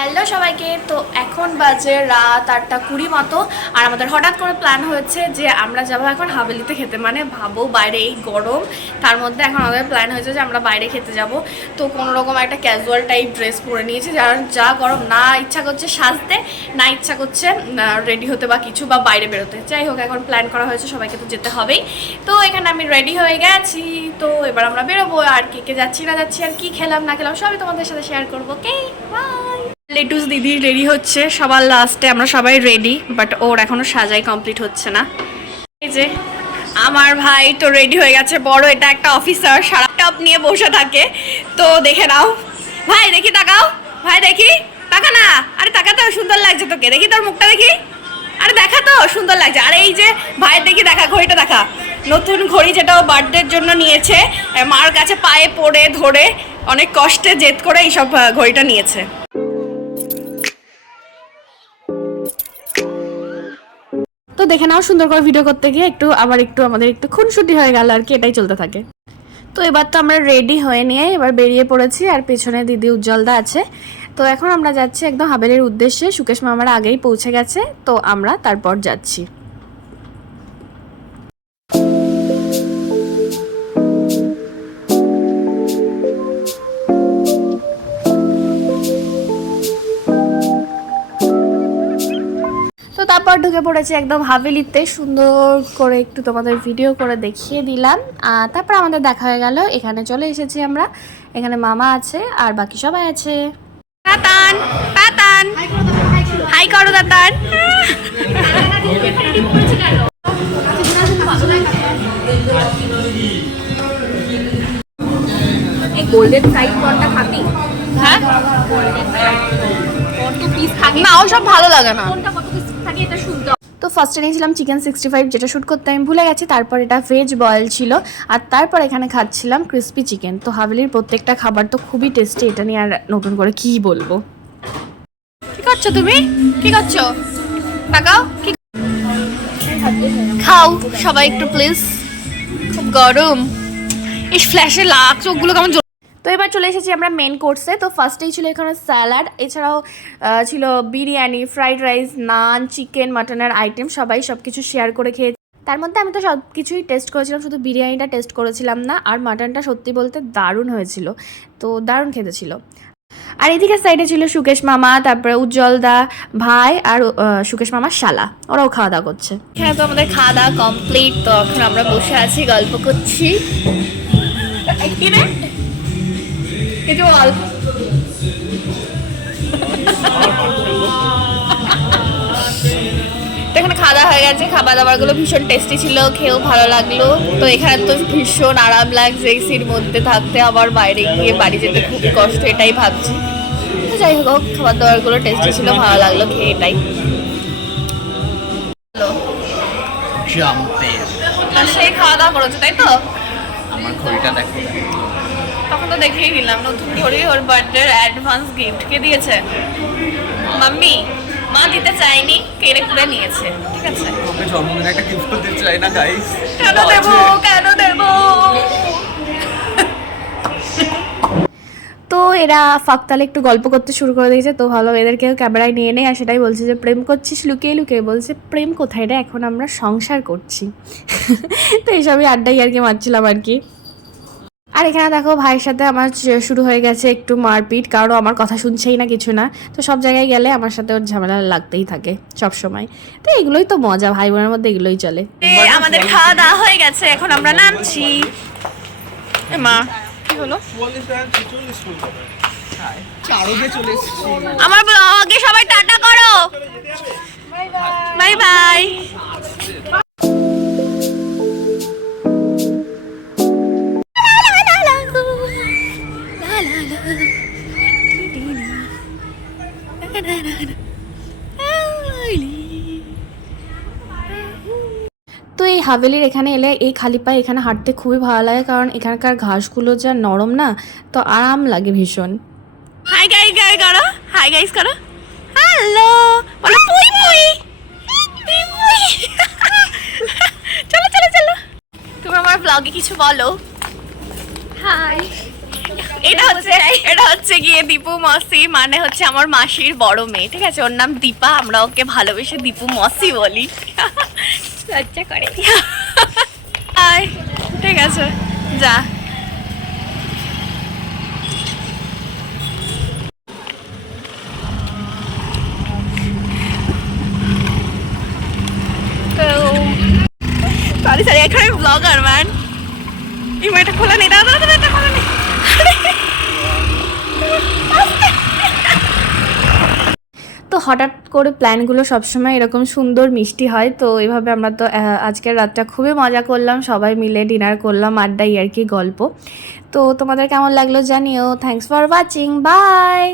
Hello সবাইকে। তো এখন বাজে রাত 8:20 মতো, আর আমাদের হঠাৎ করে প্ল্যান হয়েছে যে আমরা যাবো এখন হাভেলিতে খেতে। মানে ভাবো, বাইরে এই গরম, তার মধ্যে এখন আমাদের প্ল্যান হয়েছে যে আমরা বাইরে খেতে যাব। তো কোনো রকম একটা ক্যাজুয়াল টাইপ ড্রেস পরে নিয়েছি, কারণ যা গরম, না ইচ্ছা করছে সাজতে, না ইচ্ছা করছে রেডি হতে বা কিছু বা বাইরে বেরোতে। যাই হোক, এখন প্ল্যান করা হয়েছে, সবাইকে তো যেতে হবেই। তো এখানে আমি রেডি হয়ে গেছি। তো এবার আমরা বেরোবো, আর কে যাচ্ছি না যাচ্ছি আর কি খেলাম না খেলাম সবই তোমাদের সাথে শেয়ার করবো। ওকে, বাই। লেটুস দিদি রেডি হচ্ছে সবার লাস্টে, আমরা সবাই রেডি, বাট ওর এখনো সাজাই কমপ্লিট হচ্ছে না। এই যে আমার ভাই তো রেডি হয়ে গেছে, বড় এটা একটা অফিসার, সারা টপ নিয়ে বসে থাকে। তো দেখে নাও ভাই, দেখি তাকাও ভাই, দেখি তাকা না, আরে তাকা তো, সুন্দর লাগছে তোকে, দেখি তোর মুখটা দেখি, আরে দেখা তো সুন্দর লাগছে। আর এই যে ভাইয়ের দেখি, দেখা ঘড়িটা দেখা, নতুন ঘড়ি যেটা ও বার্থডের জন্য নিয়েছে, মার কাছে পায়ে পড়ে ধরে অনেক কষ্টে জেদ করে এইসব ঘড়িটা নিয়েছে। তো দেখে নাও, সুন্দর করে ভিডিও করতে গিয়ে একটু আমাদের একটু খুনসুটি হয়ে গেল আর কি, এটাই চলতে থাকে। তো এবার তো আমরা রেডি হয়ে নিয়ে এবার বেরিয়ে পড়েছি, আর পেছনে দিদি উজ্জ্বলদা আছে। তো এখন আমরা যাচ্ছি একদম হাভেলির উদ্দেশ্যে। সুকেশ মামারা আগেই পৌঁছে গেছে, তো আমরা তারপর যাচ্ছি। তো তারপর ঢুকে পড়েছি একদম হাভেলিতে, সুন্দর করে একটু তোমাদের ভিডিও করে দেখিয়ে দিলাম। তারপর আমাদের দেখা হয়ে গেল, এখানে চলে এসেছি আমরা। এখানে মামা আছে আর বাকি সবাই আছে। তাতান তাতান, হাই করো তাতান। এই গোল্ডেন সাইড কোনটা খাবি? হ্যাঁ, কত পিস থাকে না, ওসব ভালো লাগে না। কোনটা কত পিস থাকে এটা শুনতে। তো ফার্স্টে নিয়েছিলাম চিকেন 65, যেটা শ্যুট করতে আমি ভুলে গেছি। তারপর এটা ভেজ বয়েল ছিল, আর তারপর এখানে খাচ্ছিলাম ক্রিস্পি চিকেন। তো হাভেলির প্রত্যেকটা খাবার তো খুবই টেস্টি, এটা নিয়ে আর নতুন করে কি বলবো। কি করছো তুমি, কি করছো, তাকাও, কি খাও সবাই একটু প্লিজ, খুব গরম। এই ফ্ল্যাশে লাগ, চোখগুলো কেমন। তো এবার চলে এসেছি আমরা মেন কোর্সে। তো ফার্স্টেই ছিল এখানে স্যালাড, এছাড়াও ছিল বিরিয়ানি, ফ্রাইড রাইস, নান, চিকেন, মাটনের আইটেম, সবাই সব কিছু শেয়ার করে খেয়েছি। তার মধ্যে আমি তো সব কিছুই টেস্ট করেছিলাম, শুধু বিরিয়ানিটা টেস্ট করেছিলাম না। আর মাটনটা সত্যি বলতে দারুণ হয়েছিল, তো দারুণ খেতে ছিল। আর এদিকে সাইডে ছিল সুকেশ মামা, তারপরে উজ্জ্বলদা ভাই, আর সুকেশ মামার শালা, ওরাও খাওয়া দাওয়া করছে। এখানে তো আমাদের খাওয়া দাওয়া কমপ্লিট, তো এখন আমরা বসে আছি, গল্প করছি। কিছু বল। এখানে খাওয়া দাওয়া হয়ে গেছে, খাবার দাবারগুলো ভীষণ টেস্টি ছিল, খেয়েও ভালো লাগলো। তো এখানে তো ভীষণ আরাম লাগছে এসির মধ্যে থাকতে, আবার বাইরে গিয়ে বাড়ি যেতে খুবই কষ্ট, এটাই ভাবছি। তো যাই হোক, খাবার দাবারগুলো টেস্টি ছিল, ভালো লাগলো খেয়ে, এটাই। সেই খাওয়া দাওয়া করেছো তাই তো? আমার ঘড়িটা দেখো। তখন তো দেখেই দিলাম, নতুন ঘড়ি, ওর বার্থডে অ্যাডভান্স গিফট কে দিয়েছে? মাম্মি। মা দিতে চাইনি, কেড়ে কুড়ে নিয়েছে, ঠিক আছে। ওকে জন্মদিনে একটা গিফট দিতে চাই না গাইস। কেন দেবো, কেন দেবো? তো এরা ফাঁকতালে একটু গল্প করতে শুরু করে দিয়েছে, তো ভালো, এদেরকেও ক্যামেরায় নিয়ে নেই। আর সেটাই বলছে যে প্রেম করছিস লুকিয়ে লুকিয়ে, বলছে প্রেম কোথায় রে, এখন আমরা সংসার করছি। তো এইসবই আড্ডাই আর কি মারছিলাম আর কি। আর এখানে দেখো ভাইয়ের সাথে আমার শুরু হয়ে গেছে একটু মারপিট, কারণ আমার কথা শুনছেই না, কিছু না। তো সব জায়গায় গেলে আমার সাথে ওর ঝামেলা লাগতেই থাকে সব সময়। তো এগুলোই তো মজা, ভাই বোনের মধ্যে এগুলোই চলে। আমাদের খাওয়া দাওয়া হয়ে গেছে, এখন আমরা নামছি। মা কি হলো, আমার ব্লগে সবাই টাটা করো, বাই বাই। তো এই হাভেলির এখানে এলে এই খালি পায়ে এখানে হাঁটতে খুবই ভালো লাগে, কারণ এখানকার ঘাসগুলো যা নরম না, তো আরাম লাগে ভীষণ। হাই গাইস, গাই করো, হাই গাইস করো, হ্যালো বলো, পুই পুই পুই। চলো চলো চলো, তুমি আমার ব্লগে কিছু বলো। হাই। এটা হচ্ছে গিয়ে দীপু মসি, মানে হচ্ছে আমার মাসির বড় মেয়ে, ঠিক আছে? ওর নাম দীপা, আমরা ওকে ভালোবেসে দীপু মসি বলি। লজ্জা করে। আয়, ঠিক আছে, যা। তো সরি সরি, এখন আমি ব্লগার ম্যান। এই মেয়েটা খোলা নেই, দাদা দাদা এটা খোলা নেই। তো হঠাৎ করে প্ল্যানগুলো সবসময় এরকম সুন্দর মিষ্টি হয়। তো এইভাবে আমরা তো আজকের রাতটা খুবই মজা করলাম, সবাই মিলে ডিনার করলাম, আড্ডা, ইয়ার্কি, গল্প। তো তোমাদের কেমন লাগলো জানিও। Thanks for watching, by.